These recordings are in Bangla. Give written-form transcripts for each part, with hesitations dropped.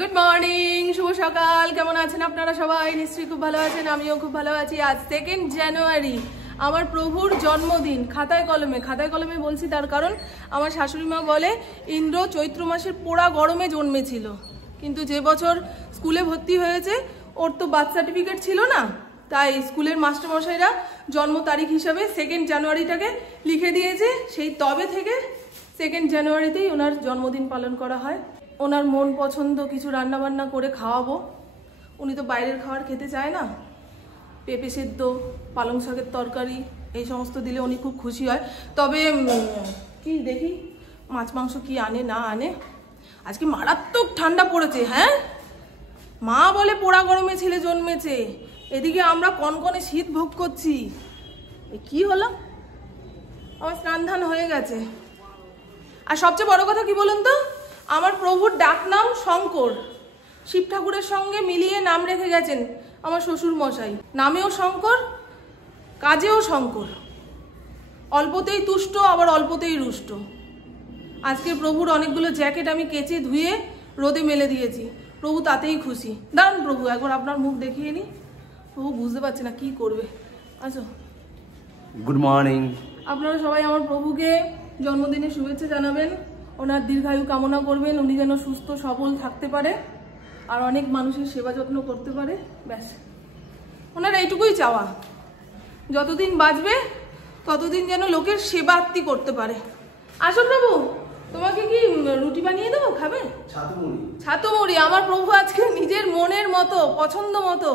গুড মর্নিং, শুভ সকাল। কেমন আছেন আপনারা সবাই? নিশ্চয়ই খুব ভালো আছেন, আমিও খুব ভালো আছি। আজ 2 জানুয়ারি আমার প্রভুর জন্মদিন। খাতায় কলমে বলছি তার কারণ আমার শাশুড়ি মা বলে ইন্দ্র চৈত্র মাসের পোড়া গরমে জন্মেছিল, কিন্তু যে বছর স্কুলে ভর্তি হয়েছে ওর তো বার্থ সার্টিফিকেট ছিল না, তাই স্কুলের মাস্টারমশাইরা জন্ম তারিখ হিসাবে 2 জানুয়ারিটাকে লিখে দিয়েছে। সেই তবে থেকে 2 জানুয়ারিতেই ওনার জন্মদিন পালন করা হয়। ওনার মন পছন্দ কিছু রান্নাবান্না করে খাওয়াবো। উনি তো বাইরের খাবার খেতে চায় না। পেঁপে সেদ্ধ, পালং শাকের তরকারি এই সমস্ত দিলে উনি খুব খুশি হয়। তবে কি দেখি মাছ মাংস কি আনে না আনে। আজকে মারাত্মক ঠান্ডা পড়েছে। হ্যাঁ, মা বলে পোড়া গরমে ছেলে জন্মেছে, এদিকে আমরা কনকনে শীত ভোগ করছি। কি হলো? আমার স্নান ধান হয়ে গেছে। আর সবচেয়ে বড় কথা কি বলুন তো, আমার প্রভুর ডাক নাম শঙ্কর। শিব ঠাকুরের সঙ্গে মিলিয়ে নাম রেখে গেছেন আমার শ্বশুর মশাই। নামেও শঙ্কর, কাজেও শঙ্কর। অল্পতেই তুষ্ট, আবার অল্পতেই রুষ্ট। আজকে প্রভুর অনেকগুলো জ্যাকেট আমি কেচে ধুয়ে রোদে মেলে দিয়েছি। প্রভু তাতেই খুশি। দাঁড়ান প্রভু, একবার আপনার মুখ দেখিয়ে নি। প্রভু বুঝতে পারছে না কি করবে। আচ্ছা, গুড মর্নিং। আপনারা সবাই আমার প্রভুকে জন্মদিনে শুভেচ্ছা জানাবেন, ওনার দীর্ঘায়ু কামনা করবেন, উনি যেন সুস্থ সবল থাকতে পারে আর অনেক মানুষের সেবা যত্ন করতে পারে। ব্যাস, ওনার এইটুকুই চাওয়া। যতদিন বাঁচবে ততদিন যেন লোকের সেবার্তি করতে পারে। আসো প্রভু, তোমাকে কি রুটি বানিয়ে দেবো, খাবে? ছাতু মুড়ি। আমার প্রভু আজকে নিজের মনের মতো পছন্দ মতো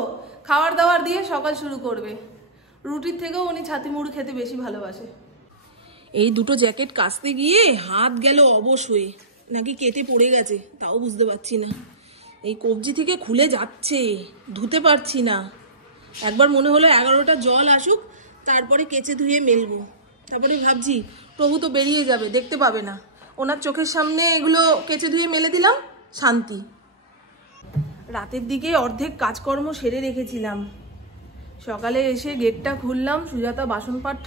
খাবার দাবার দিয়ে সকাল শুরু করবে। রুটির থেকেও উনি ছাতু মুড়ি খেতে বেশি ভালোবাসে। এই দুটো জ্যাকেট কাচতে গিয়ে হাত গেল অবশ হয়ে, নাকি কেটে পড়ে গেছে তাও বুঝতে পারছি না। এই কবজি থেকে খুলে যাচ্ছে, ধুতে পারছি না। একবার মনে হলো 11টা জল আসুক, তারপরে কেচে ধুয়ে মেলবো। তারপরে ভাবছি প্রভু তো বেরিয়ে যাবে, দেখতে পাবে না। ওনার চোখের সামনে এগুলো কেচে ধুয়ে মেলে দিলাম, শান্তি। রাতের দিকে অর্ধেক কাজকর্ম সেরে রেখেছিলাম। সকালে এসে গেটটা খুললাম, সুজাতা বাসনপাট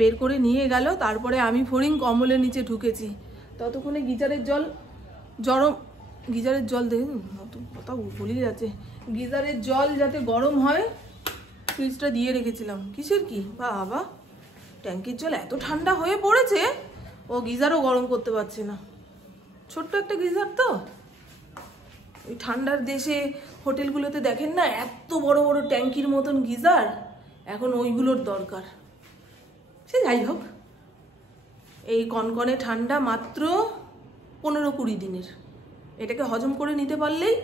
বের করে নিয়ে গেল, তারপরে আমি ফড়িং কম্বলের নিচে ঢুকেছি। ততক্ষণে গিজারের জল দেখুন কথা ভুলিয়ে যাচ্ছে। গিজারের জল যাতে গরম হয় ফ্রিজটা দিয়ে রেখেছিলাম। কিসের কি বাবা, ট্যাঙ্কির জল এত ঠান্ডা হয়ে পড়েছে ও গিজারও গরম করতে পারছে না। ছোট্ট একটা গিজার তো, ওই ঠান্ডার দেশে হোটেলগুলোতে দেখেন না এত বড় বড় ট্যাঙ্কির মতন গিজার, এখন ওইগুলোর দরকার। সে যাই হোক, এই কনকনে ঠান্ডা মাত্র 15-20 দিনের। এটাকে হজম করে নিতে পারলেই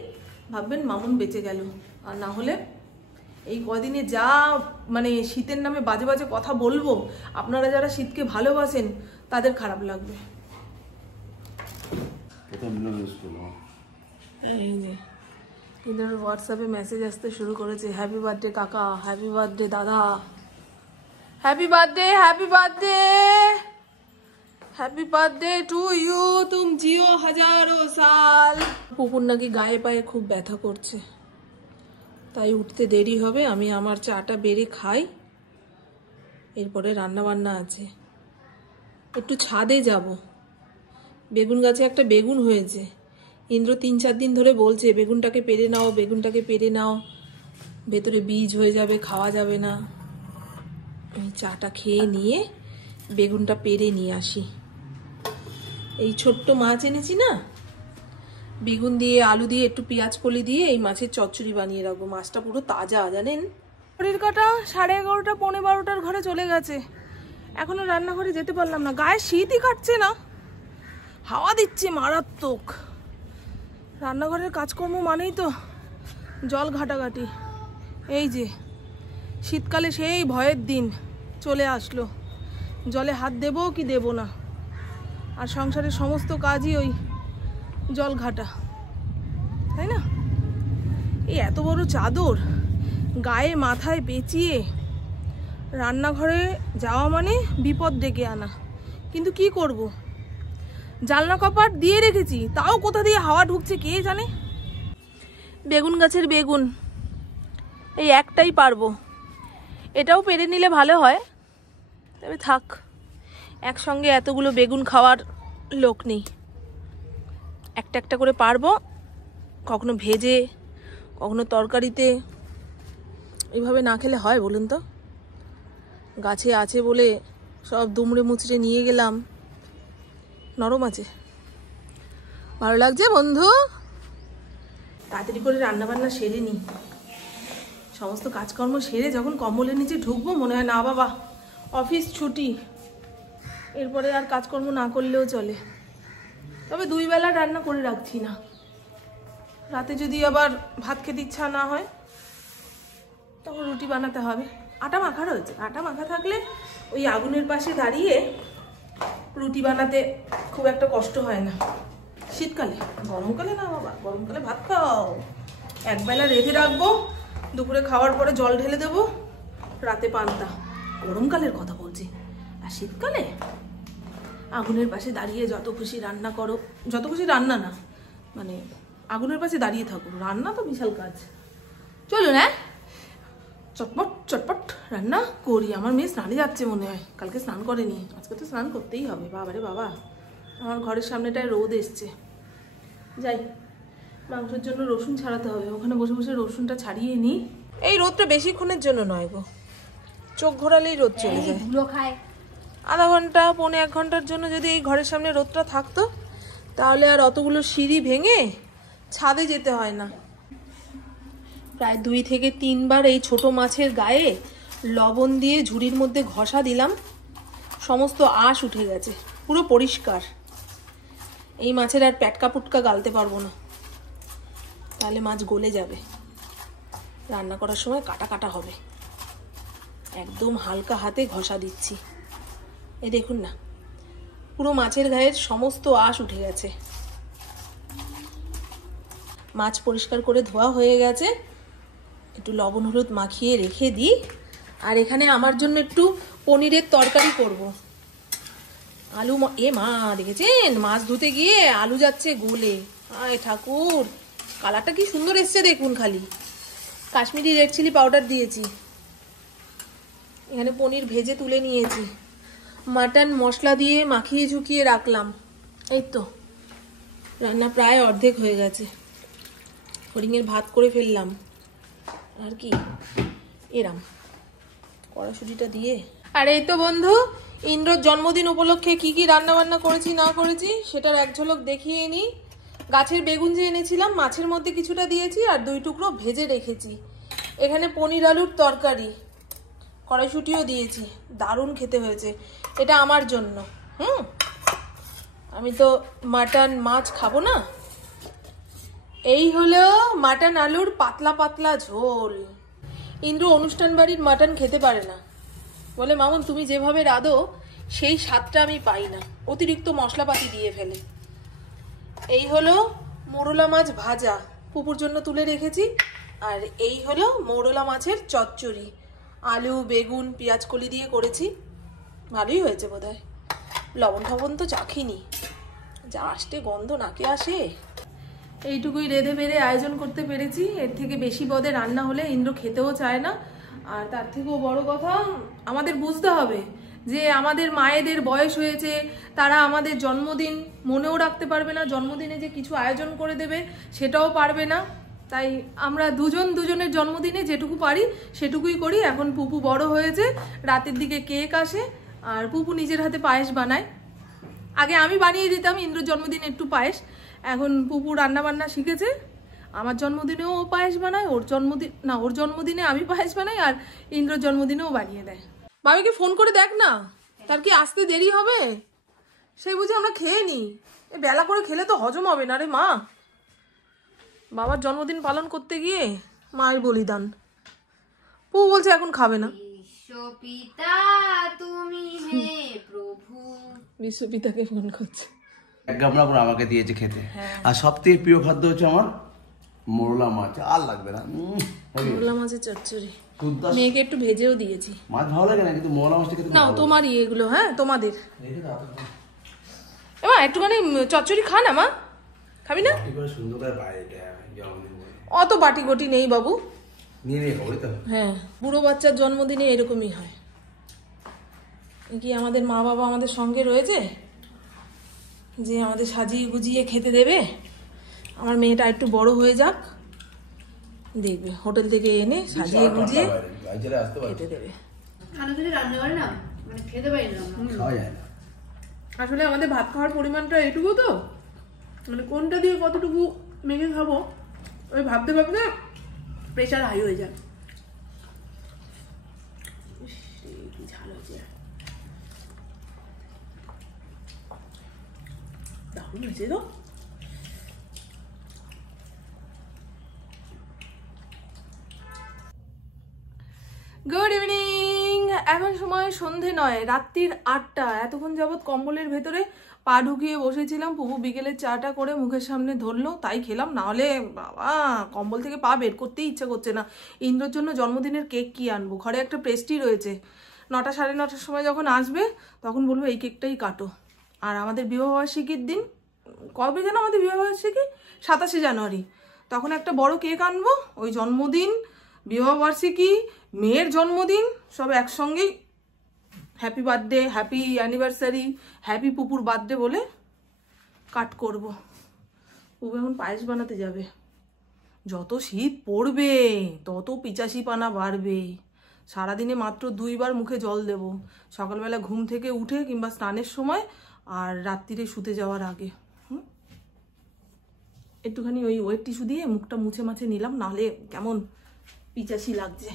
ভাববেন মামুন বেঁচে গেল। আর না হলে এই কদিনে যা মানে শীতের নামে বাজে বাজে কথা বলবো, আপনারা যারা শীতকে ভালোবাসেন তাদের খারাপ লাগবে। এই যে ইন্দ্র হোয়াটসঅ্যাপে মেসেজ আসতে শুরু করেছে, হ্যাপি বার্থডে কাকা, হ্যাপি বার্থডে দাদা, happy birthday, happy birthday, happy birthday to you, तुम जियो हजारों साल। পুকুর নাকি গায়ে পায়ে খুব ব্যথা করছে, তাই উঠতে দেরি হবে। আমি আমার চাটা বেড়ে খাই, এরপরে রান্না বান্না আছে। একটু ছাদে যাব, বেগুন গাছে একটা বেগুন হয়েছে। ইন্দ্র 3-4 দিন ধরে বলছে বেগুনটাকে পেরে নাও, বেগুনটাকে পেরে নাও, ভেতরে বীজ হয়ে যাবে, খাওয়া যাবে না। আমি চাটা খেয়ে নিয়ে বেগুনটা পেরে নিয়ে আসি। এই ছোট্ট মাছ এনেছি না, বেগুন দিয়ে আলু দিয়ে একটু পেঁয়াজ কলি দিয়ে এই মাছের চচ্চড়ি বানিয়ে রাখবো। মাছটা পুরো তাজা, জানেন। ঘড়ির কাঁটা 11:30, 12:15 ঘরে চলে গেছে, এখনো রান্নাঘরে যেতে পারলাম না। গায়ে শীতই কাটছে না, হাওয়া দিচ্ছে মারাত্মক। রান্নাঘরের কাজকর্ম মানেই তো জল ঘাটাঘাটি। এই যে শীতকালে সেই ভয়ের দিন চলে আসলো, জলে হাত দেবো কি দেব না। আর সংসারের সমস্ত কাজই ওই জল ঘাটা, তাই না? এই এত বড় চাদর গায়ে মাথায় পেঁচিয়ে রান্নাঘরে যাওয়া মানে বিপদ ডেকে আনা। কিন্তু কি করব, জানলা কপাট দিয়ে রেখেছি, তাও কোথা দিয়ে হাওয়া ঢুকছে কে জানে। বেগুন গাছের বেগুন এই একটাই পারবো, এটাও পেরে নিলে ভালো হয়, তবে থাক, একসঙ্গে এতগুলো বেগুন খাওয়ার লোক নেই। একটা একটা করে পারবো, কখনো ভেজে, কখনো তরকারিতে। এইভাবে না খেলে হয় বলুন তো? গাছে আছে বলে সব দুমড়ে মুচড়ে নিয়ে গেলাম। নরম আছে, ভালো লাগছে বন্ধু। তাড়াতাড়ি করে রান্নাবান্না সেরে নিই, সমস্ত কাজকর্ম সেরে যখন কম্বলের নিচে ঢুকবো মনে হয় না বাবা অফিস ছুটি, এরপরে আর কাজকর্ম না করলেও চলে। তবে 2 বেলা রান্না করে রাখছি না, রাতে যদি আবার ভাত খেতে ইচ্ছা না হয় তখন রুটি বানাতে হবে। আটা মাখা রয়েছে, আটা মাখা থাকলে ওই আগুনের পাশে দাঁড়িয়ে রুটি বানাতে খুব একটা কষ্ট হয় না। শীতকালে, গরমকালে না বাবা, গরমকালে ভাত খাও, একবেলা রেঁধে রাখবো, দুপুরে খাওয়ার পরে জল ঢেলে দেবো, রাতে পান্তা। গরমকালের কথা বলছি। আর শীতকালে আগুনের পাশে দাঁড়িয়ে যত খুশি রান্না করো, যত খুশি রান্না না মানে আগুনের পাশে দাঁড়িয়ে থাকো, রান্না তো বিশাল কাজ। চলুন হ্যাঁ, চটপট চটপট রান্না করি। আমার মেয়ে স্নানে যাচ্ছে মনে হয়, কালকে স্নান করেনি, আজকে তো স্নান করতেই হবে। বাবারে বাবা, আমার ঘরের সামনেটায় রোদ এসছে। যাই, মাংসের জন্য রসুন ছাড়াতে হবে, ওখানে বসে বসে রসুনটা ছাড়িয়ে নিই। এই রোদটা বেশিক্ষণের জন্য নয় গো, চোখ ঘোরালেই রোদ চলে যায়। আধা ঘন্টা 1.5 ঘন্টার জন্য যদি এই ঘরের সামনে রোদটা থাকতো তাহলে আর অতগুলো সিঁড়ি ভেঙে ছাদে যেতে হয় না। প্রায় 2 থেকে 3 বার এই ছোট মাছের গায়ে লবণ দিয়ে ঝুড়ির মধ্যে ঘষা দিলাম, সমস্ত আঁশ উঠে গেছে, পুরো পরিষ্কার। এই মাছের আর প্যাটকা পুটকা গালতে পারবো না, তাহলে মাছ গলে যাবে। রান্না করার সময় কাটা কাটা হবে। একদম হালকা হাতে ঘষা দিচ্ছি। এই দেখুন না, পুরো মাছের গায়ের সমস্ত আঁশ উঠে গেছে। মাছ পরিষ্কার করে ধোয়া হয়ে গেছে, একটু লবণ হলুদ মাখিয়ে রেখে দিই। আর এখানে আমার জন্য একটু পনিরের তরকারি করব। আলু এ মা দেখেছেন, মাছ ধুতে গিয়ে আলু যাচ্ছে গলে। আয় ঠাকুর, কালারটা কি সুন্দর এসছে দেখুন, খালি কাশ্মীরি রেড চিলি পাউডার দিয়েছি। এখানে পনির ভেজে তুলে নিয়েছি, মাটন মশলা দিয়ে মাখিয়ে ঝুঁকিয়ে রাখলাম। এই তো রান্না প্রায় অর্ধেক হয়ে গেছে। হরিঙের ভাত করে ফেললাম, আর কি এরাম কড়াশুটিটা দিয়ে। আর এই তো বন্ধু, ইন্দ্রর জন্মদিন উপলক্ষে কি কি রান্না বান্না করেছি না করেছি সেটার এক ঝলক দেখিয়ে নিই। গাছের বেগুন যে এনেছিলাম মাছের মধ্যে কিছুটা দিয়েছি, আর 2 টুকরো ভেজে রেখেছি। এখানে পনির আলুর তরকারি, কড়াইশুটিও দিয়েছি, দারুণ খেতে হয়েছে। এটা আমার জন্য। আমি তো মাটন মাছ খাবো না। এই হলো মাটন আলুর পাতলা পাতলা ঝোল। ইন্দ্র অনুষ্ঠান বাড়ির মাটন খেতে পারে না, বলে মামুন তুমি যেভাবে রাঁধো সেই স্বাদটা আমি পাই না, অতিরিক্ত মশলাপাতি দিয়ে ফেলে। এই হলো মোরলা মাছ ভাজা, পুপুর জন্য তুলে রেখেছি। আর এই হলো মোরলা মাছের চচ্চড়ি, আলু বেগুন পেঁয়াজ কলি দিয়ে করেছি, ভালোই হয়েছে বোধহয়। লবণ টবণ তো চাখিনি, যা আসতে গন্ধ নাকে আসে। এইটুকুই রেঁধে বেড়ে আয়োজন করতে পেরেছি। এর থেকে বেশি পদে রান্না হলে ইন্দ্র খেতেও চায় না। আর তার থেকেও বড় কথা, আমাদের বুঝতে হবে যে আমাদের মায়েদের বয়স হয়েছে, তারা আমাদের জন্মদিন মনেও রাখতে পারবে না, জন্মদিনে যে কিছু আয়োজন করে দেবে সেটাও পারবে না। তাই আমরা দুজনের জন্মদিনে যেটুকু পারি সেটুকুই করি। এখন পুপু বড় হয়েছে, রাতের দিকে কেক আসে আর পুপু নিজের হাতে পায়েস বানায়। আগে আমি বানিয়ে দিতাম ইন্দ্রর জন্মদিনে একটু পায়েস, এখন পুপু রান্না বান্না শিখেছে। আমার জন্মদিনেও ও পায়েস বানায়, ওর জন্মদিনে আমি পায়েস বানাই, আর ইন্দ্রর জন্মদিনেও বানিয়ে দেয়। বাবাকে ফোন করে দেখ না, তার কি আসতে দেরি হবে? সেই বুঝে আমরা খেয়ে নিই, এ বেলা করে খেলে তো হজম হবে না রে মা। বাবার জন্মদিন পালন করতে গিয়ে মায়ের বলিদান। পু বলছে এখন খাবে না। বিশ্বপিতা তুমি হে প্রভু। বিশ্বপিতাকে ফোন করছে। এক গামলা করে আমাকে দিয়েছে খেতে। আর সবথেকে প্রিয় খাদ্য হচ্ছে আমার মোরলা মাছ, আর লাগবে না। মোরলা মাছের চচ্চড়ি মেয়েকে একটু ভেজেও দিয়েছি। মাছ ভালো লাগে না, কিন্তু মোরলা মাছটা খেতে নাও তোমারই এগুলো। হ্যাঁ তোমাদের। এমা একটুখানি চচ্চড়ি খা না মা, খাবি না? অত বাটি গটি নেই বাবু। হ্যাঁ, বুড়ো বাচ্চার জন্মদিনে এরকমই হয়। কি আমাদের মা বাবা আমাদের সঙ্গে রয়েছে যে আমাদের সাজিয়ে গুজিয়ে খেতে দেবে? আমার মেয়েটা একটু বড় হয়ে যাক, দেখবে হোটেল থেকে এনে সাজিয়ে গুজিয়ে খেতে দেবে। রান্নাঘরে না মানে খেতে পারি না, খাওয়া যায় না। আসলে আমাদের ভাত খাওয়ার পরিমাণটা এইটুকু, তো মানে কোনটা দিয়ে কতটুকু মেখে খাবো ওই ভাবতে ভাবতে প্রেশার হাই হয়ে যায়। কি ঝাল হয়েছে, দারুণ হয়েছে তো। Good evening. এখন সময় সন্ধে 9, রাত্রির 8টা। এতক্ষণ যাবৎ কম্বলের ভেতরে পা ঢুকিয়ে বসেছিলাম। পুপু বিকেলে চাটা করে মুখের সামনে ধরলো, তাই খেলাম, না হলে বাবা কম্বল থেকে পা বের করতেই ইচ্ছা করছে না। ইন্দ্রর জন্য জন্মদিনের কেক কি আনবো, ঘরে একটা পেস্ট্রি রয়েছে। 9টা সাড়ে 9টার সময় যখন আসবে তখন বলবো এই কেকটাই কাটো। আর আমাদের বিবাহবার্ষিকীর দিন, কবে যেন আমাদের বিবাহবার্ষিকী, 27শে জানুয়ারি, তখন একটা বড় কেক আনবো। ওই জন্মদিন, বিবাহবার্ষিকী, মেয়ের জন্মদিন সব একসঙ্গেই happy birthday, happy anniversary, happy পুপুর বার্থডে বলে কাট করব। পুপু এখন পায়েস বানাতে যাবে। যত শীত পড়বে তত পিচাশিপানা বাড়বে। সারাদিনে মাত্র 2 বার মুখে জল দেব, সকালবেলা ঘুম থেকে উঠে কিংবা স্নানের সময় আর রাত্রিরে শুতে যাওয়ার আগে। একটুখানি ওই ওয়েট টিস্যু দিয়ে মুখটা মুছে মাছে নিলাম, নাহলে কেমন পিচাশি লাগছে।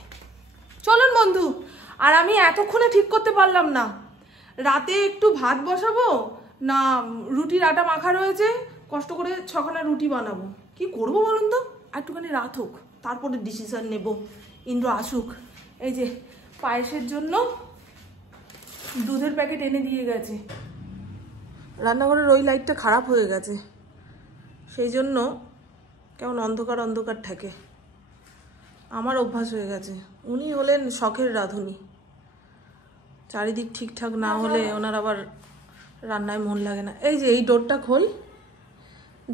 চলুন বন্ধু। আর আমি এতক্ষণে ঠিক করতে পারলাম না রাতে একটু ভাত বসাবো না রুটির আটা মাখা রয়েছে, কষ্ট করে 6খানা রুটি বানাবো। কি করব বলুন তো, একটুখানি রাত হোক তারপরে ডিসিশন নেব। ইন্দ্র আসুক। এই যে পায়েসের জন্য দুধের প্যাকেট এনে দিয়ে গেছে। রান্নাঘরের ওই লাইটটা খারাপ হয়ে গেছে, সেই জন্য কেমন অন্ধকার অন্ধকার থাকে। আমার অভ্যাস হয়ে গেছে। উনি হলেন শখের রাঁধুনি, চারিদিক ঠিকঠাক না হলে ওনার আবার রান্নায় মন লাগে না। এই যে এই ডোরটা খোল,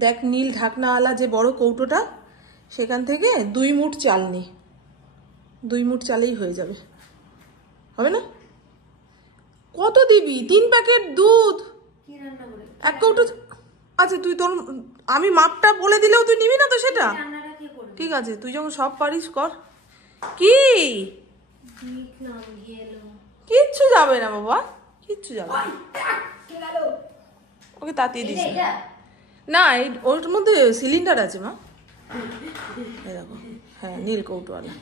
দেখ নীল ঢাকনাওয়ালা যে বড় কৌটোটা, সেখান থেকে 2 মুঠ চাল নি। 2 মুঠ চালেই হয়ে যাবে, হবে না? কত দিবি? 3 প্যাকেট দুধ, 1 কৌটো। আচ্ছা তুই তোর, আমি মাপটা বলে দিলেও তুই নিবি না তো সেটা? ঠিক আছে, তুই যখন সব পারিস কর। কি কিচ্ছু যাবে না বাবা, কিচ্ছু যাবে না। ওকে তাতিয়ে দিস না, ওর মধ্যে সিলিন্ডার আছে মা, এই দেখো। হ্যাঁ, নীল কৌটোওয়ালা।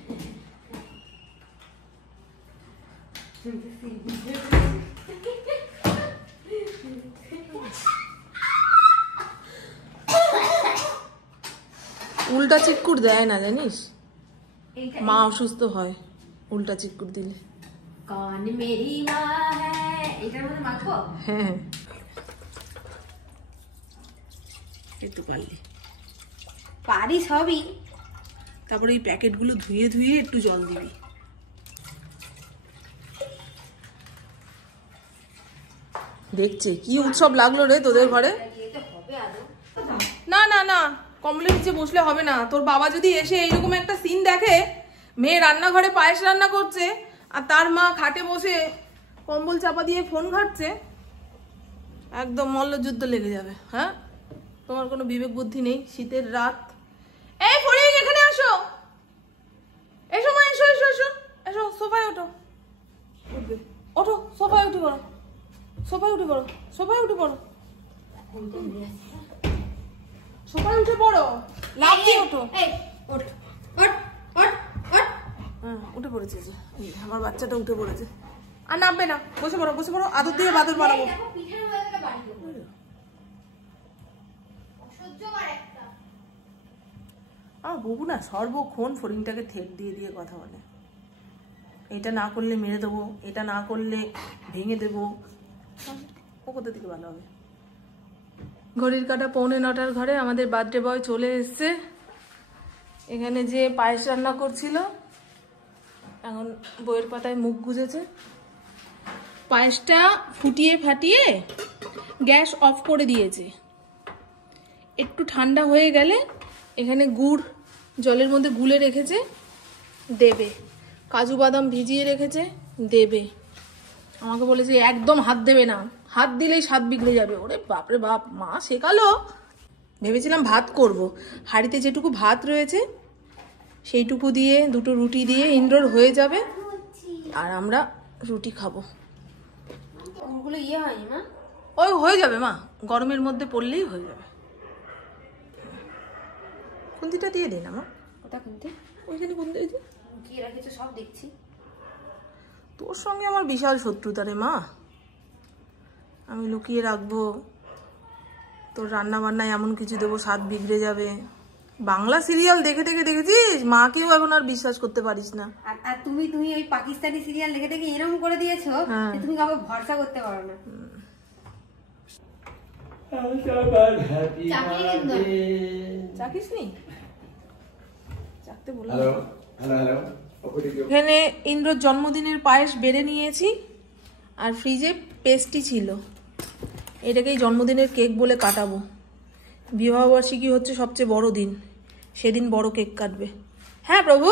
উল্টা চিটকুট দেয় না জানিস, মা অসুস্থ হয় উল্টা চিটকুট দিলে। কন মেরি মা হ্যায়, এটার মধ্যে মাখো। হ্যাঁ একটু পারলি পারি সবই। তারপরে এই প্যাকেটগুলো ধুয়ে ধুয়ে একটু জল দিবি। দেখছে কি উৎসব লাগলো রে তোদের ঘরে। না না না, কম্বলের নিচে বসলে হবে না। তোর বাবা যদি এসে এইরকম একটা সিন দেখে, মেয়ে রান্নাঘরে পায়েস রান্না করছে আর তার মা খাটে বসে কম্বল চাপা দিয়ে ফোন ঘাটছে, একদম মল্লযুদ্ধ লেগে যাবে। হ্যাঁ, তোমার কোনো বিবেক বুদ্ধি নেই। শীতের রাত। এই ফরিদ এখানে আসো, এসো মা, এসো এসো এসো এসো, সোফায় ওঠো। উঠবে, ওঠো সোফায় উঠে পড়ো, সোফায় উঠে পড়ো, সোফায় উঠে পড়ো, সোফায় উঠে পড়ো, লাফ দিয়ে ওঠো। এই ওঠ ওঠ ওঠ ওঠ। হ্যাঁ উঠে পড়েছে যে, আমার বাচ্চাটা উঠে পড়েছে। আর নামবে না, বসে পড়ো বসে পড়ো, আদর দিয়ে বাদর বানাবো। দেখো পিঠের মধ্যে বাড়ি দেবো। অসহ্য কর একটা। আমার বউ না সর্বক্ষণ ফড়িংটাকে ঠেক দিয়ে দিয়ে কথা বলে। এটা না করলে মেরে দেবো, এটা না করলে ভেঙে দেবো। ও কোথা থেকে ভালো হবে। ঘড়ির কাঁটা 8:45 ঘরে আমাদের বার্থডে বয় চলে এসছে। এখানে যে পায়েস রান্না করছিল, এখন বইয়ের পাতায় মুখ গুজেছে। পায়েসটা ফুটিয়ে ফাটিয়ে গ্যাস অফ করে দিয়েছে। একটু ঠান্ডা হয়ে গেলে এখানে গুড় জলের মধ্যে গুলে রেখেছে, দেবে। কাজু বাদাম ভিজিয়ে রেখেছে, দেবে। আমাকে বলেছে একদম হাত দেবে না, হাত দিলেই স্বাদ বিগড়ে যাবে। ওরে বাপরে বাপ, মা শেখালো। ভেবেছিলাম ভাত করব, হাঁড়িতে যেটুকু ভাত রয়েছে সেইটুকু দিয়ে দুটো রুটি দিয়ে ইন্দ্রর হয়ে যাবে, আর আমরা রুটি খাবো। ওগুলো ইয়ে হয়নি মা? ওই হয়ে যাবে মা, গরমের মধ্যে পড়লেই হয়ে যাবে। খুন্তিটা দিয়ে দিন মা। ওটা কিনতে ওইখানে খুন্তি ওই যে। লুকিয়ে রাখেছো সব দেখছি। তোর সঙ্গে আমার বিশাল শত্রুতা রে মা, আমি লুকিয়ে রাখবো, তোর রান্না বান্নায় এমন কিছু দেবো স্বাদ বিগড়ে যাবে। বাংলা সিরিয়াল দেখে দেখে দেখেছিস, মাকেও এখন আর বিশ্বাস করতে পারিস না। আর তুমি ওই পাকিস্তানি সিরিয়াল দেখে দেখে এরকম করে দিয়েছো যে তুমি কাউকে ভরসা করতে পারো না। চাকিস নি? চাকতে বললাম। Hello hello hello. এখানে ইন্দ্রর জন্মদিনের পায়েস বেড়ে নিয়েছি, আর ফ্রিজে পেস্ট্রি ছিল, এটাকেই জন্মদিনের কেক বলে কাটাবো। বিবাহবার্ষিকী হচ্ছে সবচেয়ে বড় দিন, সেদিন বড় কেক কাটবে। হ্যাঁ প্রভু,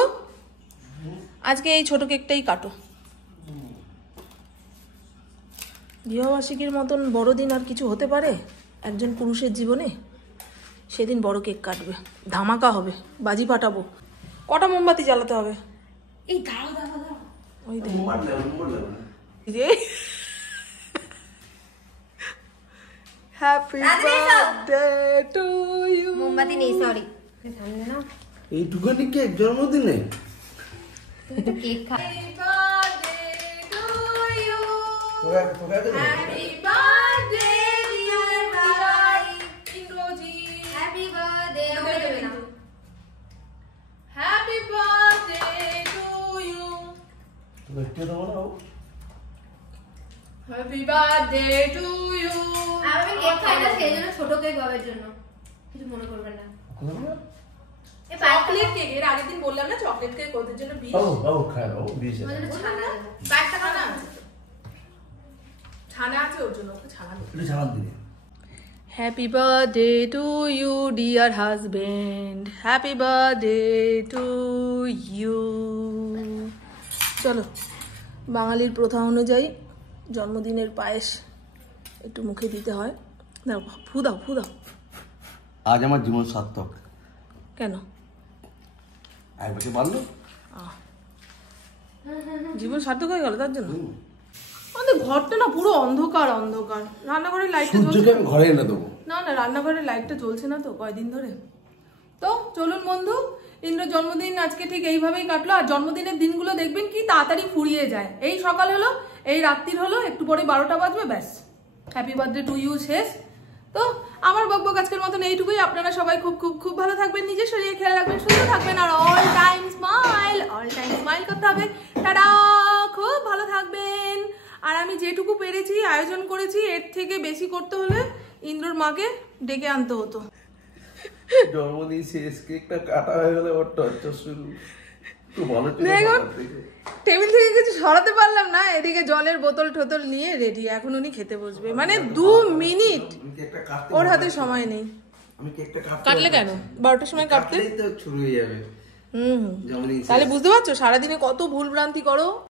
আজকে এই ছোট কেকটাই কাটো। বিবাহবার্ষিকীর মতন বড় দিন আর কিছু হতে পারে একজন পুরুষের জীবনে? সেদিন বড় কেক কাটবে, ধামাকা হবে, বাজি ফাটাবো। কটা মোমবাতি জ্বালাতে হবে? এই দাঁড়াও দাঁড়াও দাঁড়াও, ওই দেখ মোমবাতি হ্যাপি বার্থডে টু ইউ। মোমবাতি নেই, সরি। সামনে না, এইটুখানি কেক জন্মদিনে? তুমি তো কেক খা। হ্যাপি বার্থডে টু ইউ, তোকে হ্যাপি বার্থডে ডিয়ার ভাই ইন্দ্রজি, হ্যাপি বার্থডে। ওকে দেবে না। হ্যাপি বার্থডে টু ইউ, দেখতে দেবো না? Happy birthday to you. আর আমি কেক খাই না, সেই জন্য ছোট কেক বাবার জন্য, কিছু মনে করবেন না। এই চকলেট কেক, এর আগের দিন বললাম না চকলেট কেক ওদের জন্য 20। খায় বিশ। তোমার জন্য ছানা দেবো। বাইকটা খানা ছানা আছে, ওর জন্য ওকে ছানা দেবো। একটু ছাড়ান দিনে। Happy birthday to you dear husband, happy birthday to you. চলো, বাঙালির প্রথা অনুযায়ী জন্মদিনের পায়েস একটু মুখে দিতে হয়। দাও, ফু দাও ফু দাও। আজ আমার জীবন সার্থক। কেন? এক বছর বাড়লো। জীবন সার্থক হয়ে গেল তার জন্য? আমাদের ঘরটা না পুরো অন্ধকার অন্ধকার, রান্নাঘরের লাইটটা জ্বলছে সূর্যকে আমি ঘরে এনে দেবো। না না, রান্নাঘরের লাইটটা জ্বলছে না তো কয়দিন ধরে। তো চলুন বন্ধু, ইন্দ্র জন্মদিন আজকে ঠিক এইভাবেই কাটলো। আর জন্মদিনের দিনগুলো দেখবেন কি তাড়াতাড়ি ফুরিয়ে যায়। এই সকাল হলো, এই রাত্রির হলো, একটু পরে 12টা বাজবে, ব্যাস হ্যাপি বার্থডে টু ইউ শেষ। তো আমার বকবক আজকের মতন এইটুকুই। আপনারা সবাই খুব খুব খুব ভালো থাকবেন, নিজের শরীরে খেয়াল রাখবেন, সুস্থ থাকবেন, আর অল টাইম স্মাইল করতে হবে। টাটা, খুব ভালো থাকবেন। আর আমি যেটুকু পেরেছি আয়োজন করেছি, এর থেকে বেশি করতে হলে ইন্দ্রর মাকে ডেকে আনতে হতো। জন্মদিন শেষ, কেকটা কাটা হয়ে গেলে ওর টর্চার শুরু। দেখুন, টেবিল থেকে কিছু সরাতে পারলাম না, এদিকে জলের বোতল টোতল নিয়ে রেডি। এখন উনি খেতে বসবে, মানে 2 মিনিট ওর হাতে সময় নেই। আমি কেকটা কাটলে কেন? 12টার সময় কাটতে তো শুরু হয়ে যাবে। তাহলে বুঝতে পারছো সারাদিনে কত ভুল ভ্রান্তি করো।